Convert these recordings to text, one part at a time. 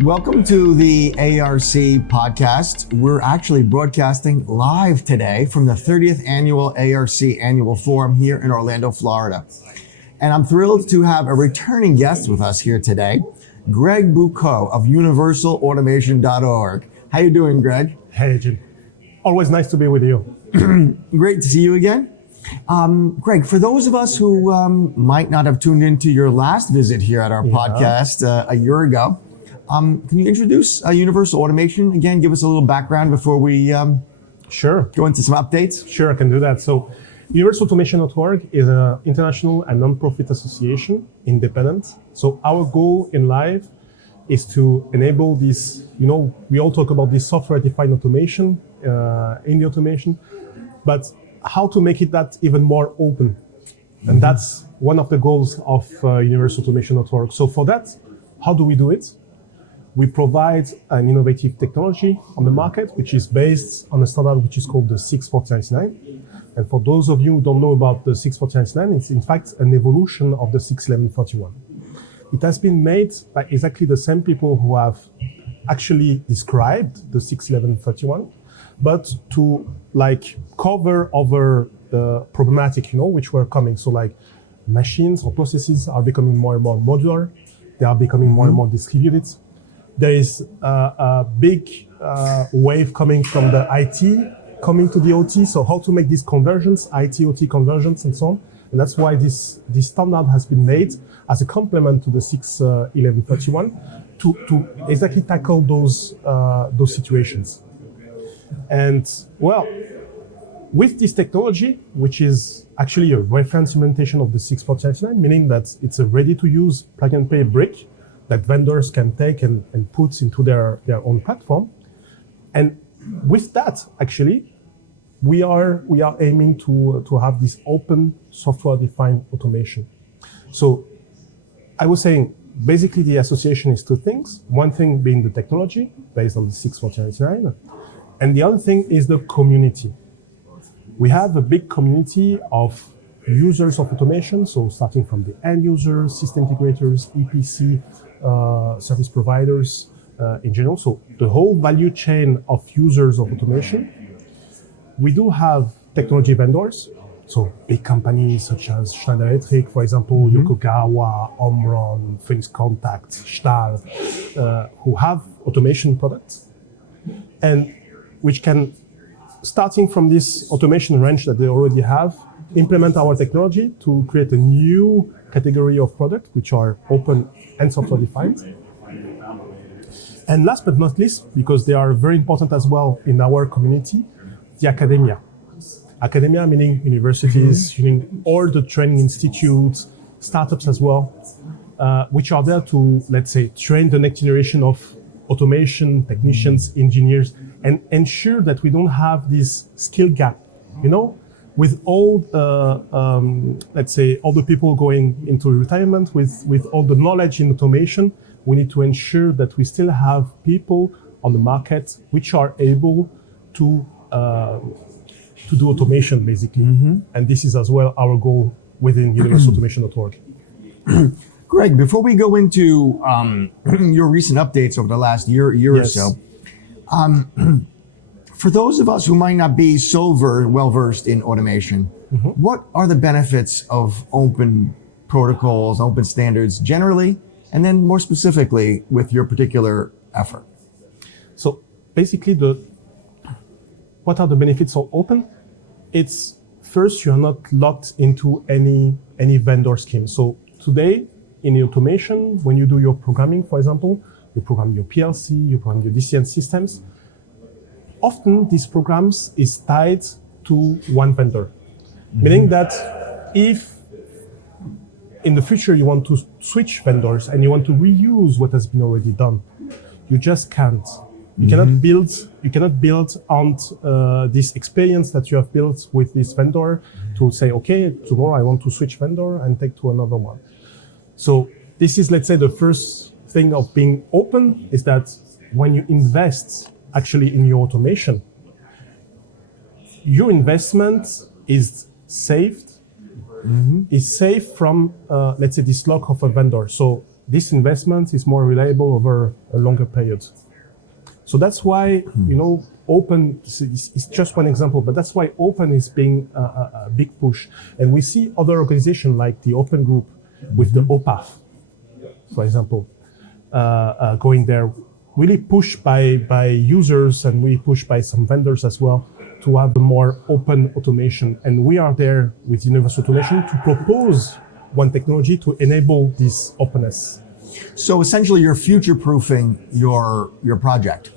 Welcome to the ARC podcast. We're actually broadcasting live today from the 30th annual ARC annual forum here in Orlando, Florida. And I'm thrilled to have a returning guest with us here today, Greg Boucaud of universalautomation.org. How you doing, Greg? Hey, Jim. Always nice to be with you. Great to see you again. Greg, for those of us who might not have tuned into your last visit here at our podcast a year ago, can you introduce Universal Automation again? Give us a little background before we Sure. go into some updates. Sure, I can do that. So, universalautomation.org is an international and non-profit association, independent. So, our goal in life is to enable this. We all talk about this software-defined automation in the automation, but how to make it that even more open. And that's one of the goals of universalautomation.org. So, for that, how do we do it? We provide an innovative technology on the market, which is based on a standard which is called the 64099. And for those of you who don't know about the 64099, it's in fact an evolution of the 61131. It has been made by exactly the same people who have actually described the 61131, but to cover over the problematic, which were coming. So machines or processes are becoming more and more modular. They are becoming more and more distributed. There is a big wave coming from the IT, coming to the OT. So how to make these conversions, IT, OT conversions, and so on. And that's why this standard has been made as a complement to the 61131 to exactly tackle those situations. And well, with this technology, which is actually a reference implementation of the 64099, meaning that it's a ready-to-use plug-and-play brick that vendors can take and put into their own platform. And with that, actually, we are aiming to have this open software-defined automation. So I was saying, basically the association is two things. One thing being the technology based on the 64099, and the other thing is the community. We have a big community of users of automation, so starting from the end users, system integrators, EPC, service providers in general. So the whole value chain of users of automation. We do have technology vendors, so big companies such as Schneider Electric, for example, Yokogawa, Omron, Phoenix Contact, Stahl, who have automation products, and which can, starting from this automation range that they already have, implement our technology to create a new category of product, which are open and software defined. And last but not least, because they are very important as well in our community, the academia. Academia meaning universities, meaning all the training institutes, startups as well, which are there to, let's say, train the next generation of automation technicians, engineers, and ensure that we don't have this skill gap, with all, let's say, all the people going into retirement, with all the knowledge in automation, we need to ensure that we still have people on the market which are able to do automation, basically. And this is as well our goal within universalautomation.org. Greg, before we go into your recent updates over the last year or so, for those of us who might not be so well-versed in automation, what are the benefits of open protocols, open standards generally, and then more specifically with your particular effort? So basically, what are the benefits of open? It's first, you are not locked into any vendor scheme. So today, in the automation, when you do your programming, for example, you program your PLC, you program your DCN systems, often these programs is tied to one vendor, meaning that if in the future you want to switch vendors and you want to reuse what has been already done, you just can't. You cannot build on this experience that you have built with this vendor to say, okay, tomorrow I want to switch vendor and take to another one. So this is, let's say, the first thing of being open is that when you invest actually in your automation, your investment is saved, is safe from, let's say, this lock of a vendor. So this investment is more reliable over a longer period. So that's why, open is just one example, but that's why open is being a big push. And we see other organizations like the Open Group with the OPAF, for example, going there, really pushed by users and really pushed by some vendors as well to have a more open automation. And we are there with Universal Automation to propose one technology to enable this openness. So essentially you're future-proofing your project.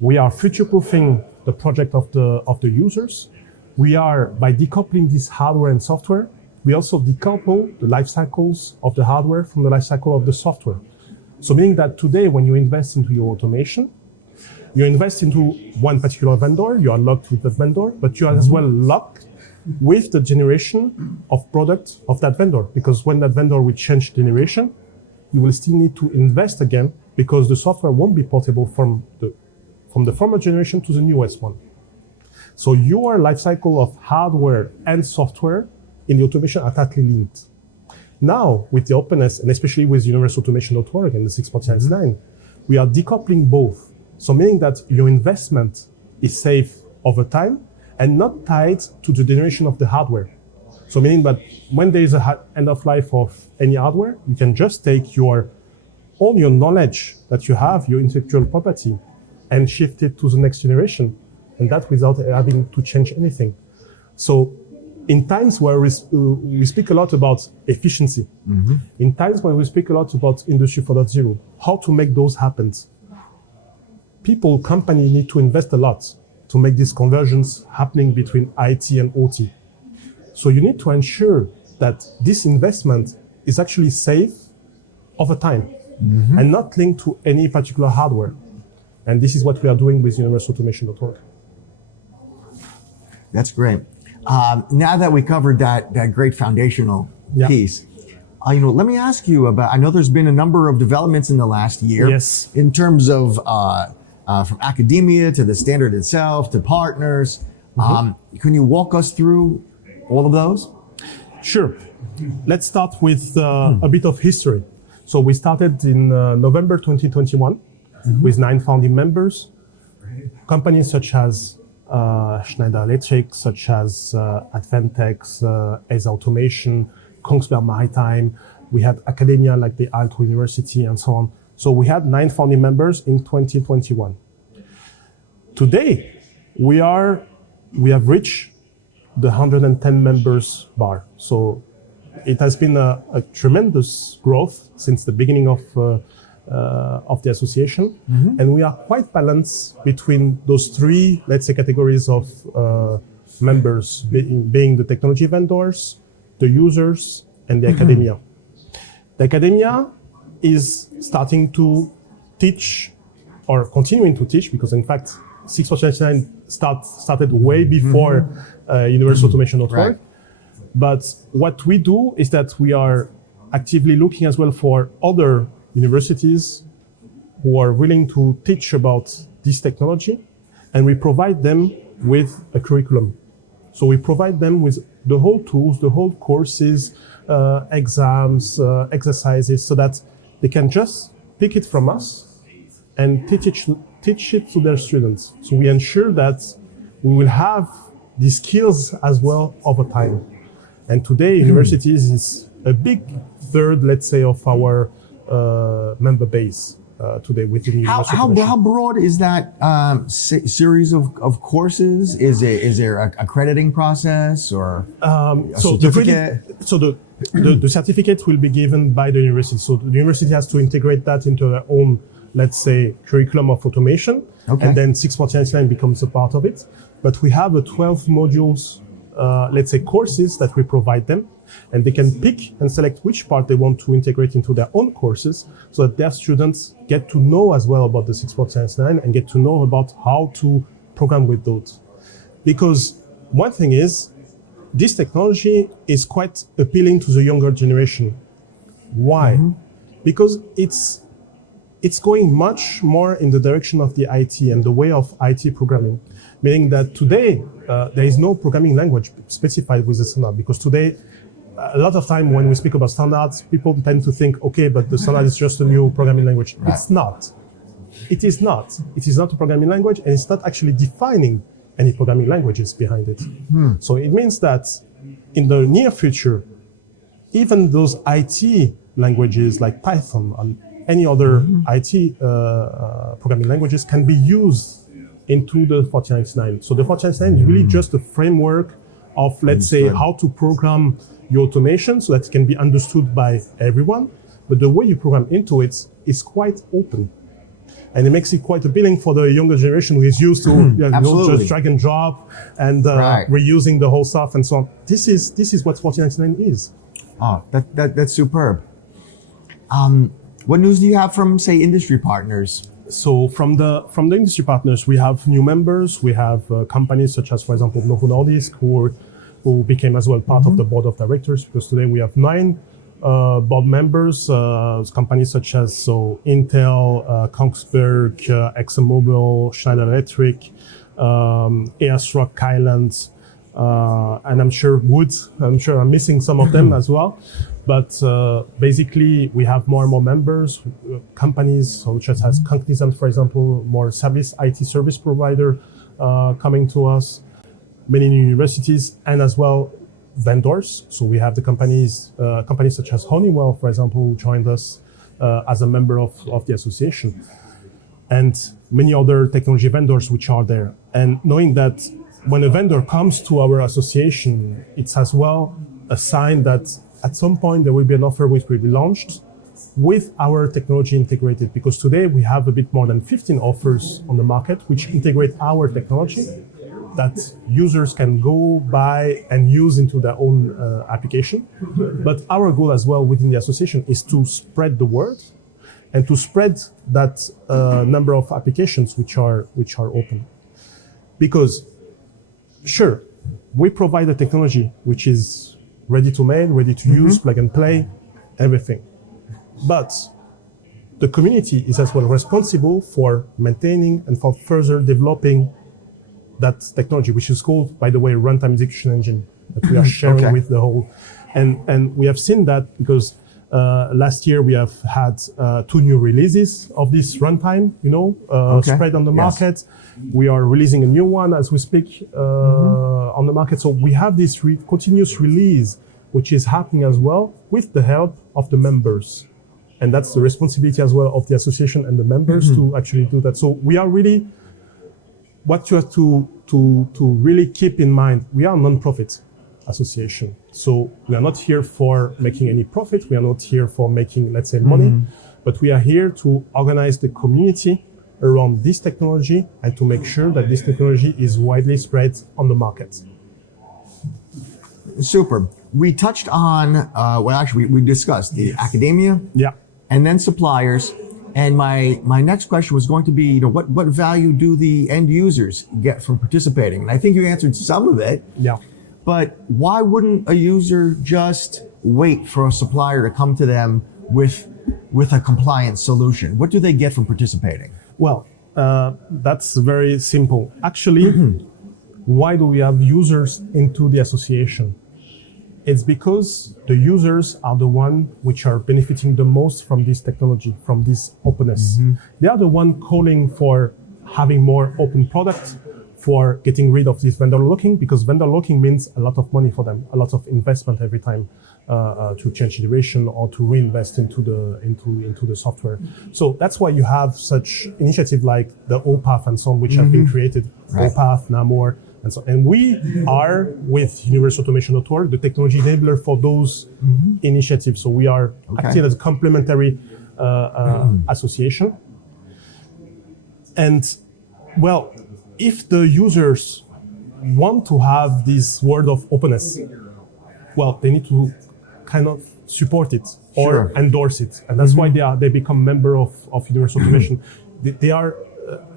We are future-proofing the project of the users. We are, by decoupling this hardware and software, we also decouple the life cycles of the hardware from the life cycle of the software. So meaning that today, when you invest into your automation, you invest into one particular vendor, you are locked with the vendor, but you are as well locked with the generation of product of that vendor. Because when that vendor will change generation, you will still need to invest again because the software won't be portable from the former generation to the newest one. So your life cycle of hardware and software in the automation are tightly linked. Now, with the openness, and especially with universalautomation.org and the 6.9, we are decoupling both. So meaning that your investment is safe over time and not tied to the generation of the hardware. So meaning that when there is a end of life of any hardware, you can just take all your knowledge that you have, your intellectual property, and shift it to the next generation, and that without having to change anything. So in times where we speak a lot about efficiency, in times when we speak a lot about Industry 4.0, how to make those happen, companies need to invest a lot to make these conversions happening between IT and OT. So you need to ensure that this investment is actually safe over time and not linked to any particular hardware. And this is what we are doing with universalautomation.org. That's great. Now that we covered that great foundational piece, let me ask you about, I know there's been a number of developments in the last year. Yes. In terms of from academia to the standard itself to partners. Can you walk us through all of those? Sure. Let's start with a bit of history. So we started in November 2021 with 9 founding members. Companies such as Schneider Electric, such as Adventex, ESA Automation, Kongsberg Maritime. We had academia like the Aalto University and so on. So we had 9 founding members in 2021. Today, we have reached the 110 members bar. So it has been a tremendous growth since the beginning of the association. And we are quite balanced between those 3, let's say, categories of members, being the technology vendors, the users, and the academia. The academia is starting to teach or continuing to teach, because in fact, 6.9 started way before universalautomation.org. Right. But what we do is that we are actively looking as well for other universities who are willing to teach about this technology, and we provide them with a curriculum. So we provide them with the whole tools, the whole courses, exams, exercises, so that they can just pick it from us and teach it to their students. So we ensure that we will have these skills as well over time. And today, universities is a big third, let's say, of our member base today within Universal Automation. How broad is that series of courses? Is there a accrediting process or a certificate? The certificate will be given by the university. So the university has to integrate that into their own, let's say, curriculum of automation. Okay. And then 6.9 becomes a part of it. But we have a 12 modules, let's say, courses that we provide them. And they can pick and select which part they want to integrate into their own courses, so that their students get to know as well about the 6.9 and get to know about how to program with those. Because one thing is, this technology is quite appealing to the younger generation. Why? Because it's going much more in the direction of the IT and the way of IT programming. Meaning that today, there is no programming language specified with the standard, because today, a lot of time when we speak about standards, people tend to think, okay, but the standard is just a new programming language. Right. It's not. It is not. It is not a programming language, and it's not actually defining any programming languages behind it. So it means that in the near future, even those IT languages like Python and any other IT programming languages can be used into the 4099. So the 4099 is really just a framework of, let's say, how to program your automation so that it can be understood by everyone. But the way you program into it is quite open. And it makes it quite appealing for the younger generation who is used to just drag and drop and reusing the whole stuff and so on. This is what 4099 is. Oh, that's superb. What news do you have from, say, industry partners? So from the industry partners, we have new members. We have companies such as, for example, Novo Nordisk, who became as well part of the board of directors, because today we have 9 board members, companies such as Intel, Kongsberg, ExxonMobil, Schneider Electric, Airstruck, Kylant, and I'm sure Wood. I'm sure I'm missing some of them as well. But basically, we have more and more members, companies such as Cognizant, for example, more IT service provider coming to us, many universities, and as well vendors. So we have the companies such as Honeywell, for example, who joined us as a member of the association, and many other technology vendors which are there. And knowing that when a vendor comes to our association, it's as well a sign that at some point there will be an offer which will be launched with our technology integrated, because today we have a bit more than 15 offers on the market which integrate our technology that users can go buy and use into their own application. But our goal as well within the association is to spread the word and to spread that number of applications which are open. Because sure, we provide a technology which is ready to make, ready to use, plug and play, everything. But the community is as well responsible for maintaining and for further developing that technology, which is called, by the way, runtime execution engine, that we are sharing with the whole. And we have seen that because last year we have had 2 new releases of this runtime, spread on the market. We are releasing a new one as we speak on the market. So we have this continuous release, which is happening as well with the help of the members. And that's the responsibility as well of the association and the members to actually do that. So we are really, what you have to really keep in mind, we are a non-profit association. So we are not here for making any profit. We are not here for making, let's say, money, but we are here to organize the community around this technology and to make sure that this technology is widely spread on the market. Super. We touched on, we discussed the academia and then suppliers. And my next question was going to be, what value do the end users get from participating? And I think you answered some of it. Yeah. But why wouldn't a user just wait for a supplier to come to them with a compliance solution? What do they get from participating? Well, that's very simple. Actually, why do we have users into the association? It's because the users are the one which are benefiting the most from this technology, from this openness. They are the one calling for having more open product, for getting rid of this vendor locking, because vendor locking means a lot of money for them, a lot of investment every time to change iteration or to reinvest into the software. So that's why you have such initiative like the OPAF and so on, which have been created, OPAF, NAMOR, and so. And we are with universalautomation.org, the technology enabler for those initiatives. So we are acting as a complementary association. And well, if the users want to have this word of openness, well, they need to kind of support it or endorse it. And that's why they become member of Universal Automation. They are,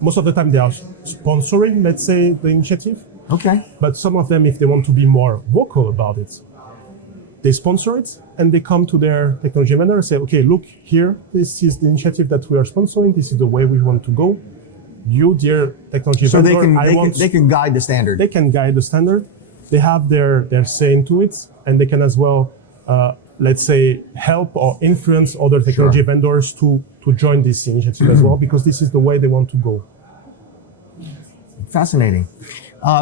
most of the time they are sponsoring, let's say, the initiative. Okay. But some of them, if they want to be more vocal about it, they sponsor it and they come to their technology vendor and say, okay, look here, this is the initiative that we are sponsoring. This is the way we want to go. You, dear technology vendor, they can guide the standard. They can guide the standard. They have their say into it, and they can as well let's say, help or influence other technology vendors to join this initiative as well, because this is the way they want to go. Fascinating.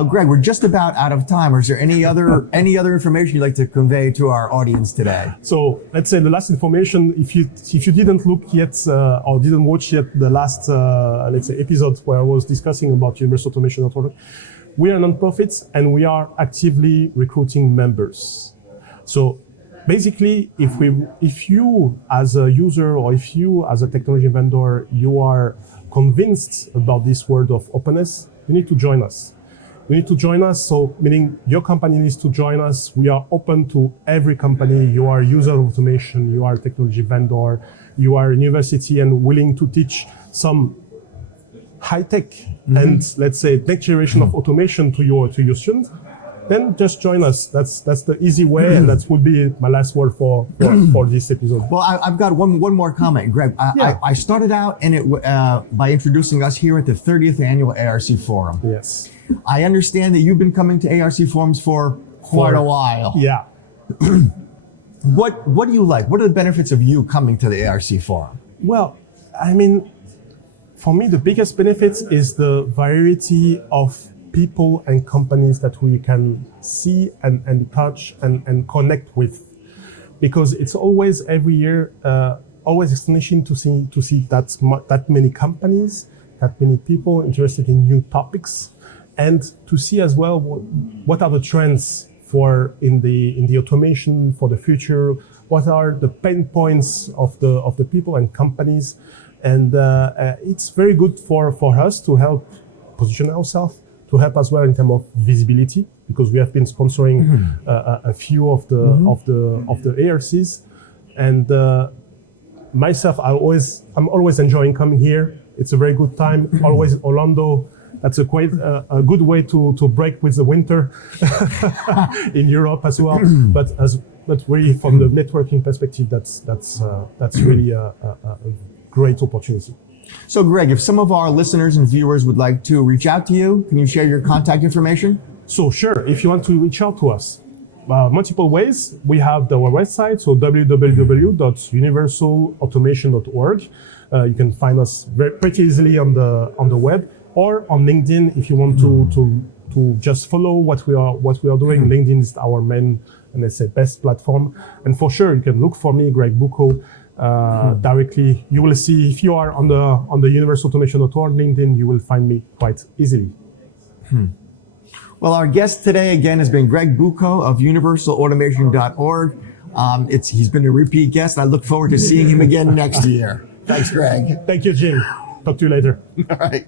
Greg, we're just about out of time. Is there any other information you'd like to convey to our audience today? So let's say the last information, if you didn't look yet or didn't watch yet the last let's say episode where I was discussing about Universal Automation Network, we are nonprofits and we are actively recruiting members. So basically, if you as a user or if you as a technology vendor, you are convinced about this world of openness, you need to join us. You need to join us, so meaning your company needs to join us. We are open to every company. You are a user of automation, you are a technology vendor, you are a university and willing to teach some high-tech and let's say next generation of automation to your students, then just join us. That's the easy way, and that would be my last word for this episode. Well, I've got one more comment, Greg. I started out by introducing us here at the 30th Annual ARC Forum. Yes. I understand that you've been coming to ARC Forums for quite a while. Yeah. What do you like? What are the benefits of you coming to the ARC Forum? Well, I mean, for me, the biggest benefits is the variety of people and companies that we can see and touch and connect with, because it's always every year always astonishing to see that many companies, that many people interested in new topics, and to see as well what are the trends in the automation for the future, what are the pain points of the people and companies, and it's very good for us to help position ourselves, to help as well in terms of visibility, because we have been sponsoring a few of the ARCs, and myself, I'm always enjoying coming here. It's a very good time. Always Orlando. That's a good way to break with the winter in Europe as well. But really from the networking perspective, that's really a great opportunity. So Greg, if some of our listeners and viewers would like to reach out to you, can you share your contact information? So sure, if you want to reach out to us, multiple ways. We have our website, so www.universalautomation.org. You can find us pretty easily on the web, or on LinkedIn if you want to just follow what we are doing. LinkedIn is our main and let's say best platform. And for sure, you can look for me, Greg Boucaud, directly. You will see if you are on the universalautomation.org LinkedIn, you will find me quite easily. Well, our guest today again has been Greg Boucaud of universalautomation.org. He's been a repeat guest. I look forward to seeing him again next year. Thanks, Greg. Thank you, Jim. Talk to you later. All right.